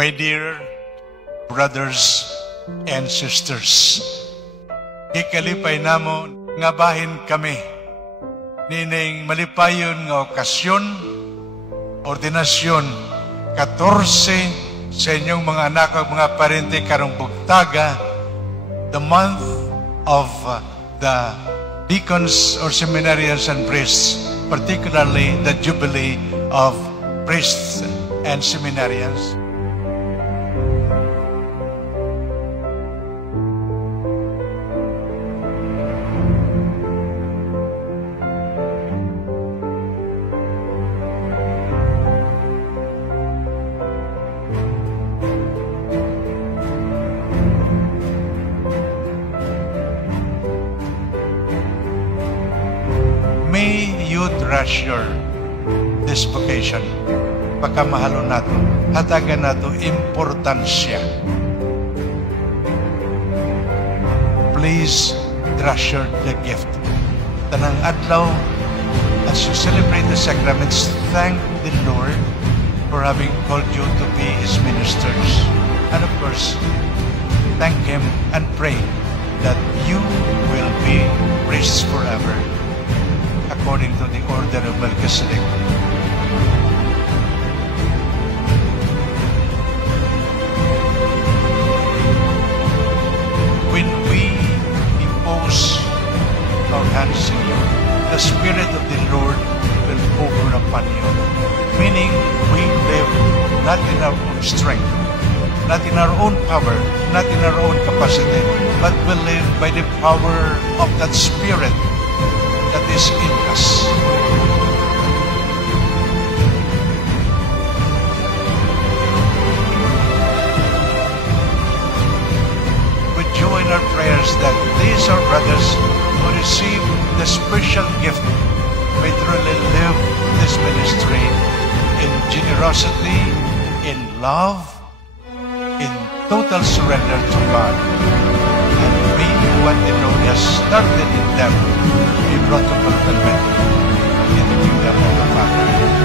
My dear brothers and sisters, ikalipay namo nga bahin kami nining malipayon nga okasyon, ordinasyon 14 sa inyong mga anak at mga parente karong bugtaga, the month of the deacons or seminarians and priests, particularly the jubilee of priests and seminarians. May you treasure this vocation. Pagkamahalo nato, hatagan nato importansya. Please treasure the gift. Tanang adlaw, as you celebrate the sacraments, thank the Lord for having called you to be His ministers. And of course, thank Him and pray that you will be priests forever, according to the order of Melchizedek. When we impose our hands in you, the Spirit of the Lord will over upon you. Meaning, we live not in our own strength, not in our own power, not in our own capacity, but we live by the power of that Spirit that is in us. We join our prayers that these are brothers who receive the special gift may truly live this ministry in generosity, in love, in total surrender to God. And may what the Lord has started in them be brought to fulfillment in the kingdom of the Father.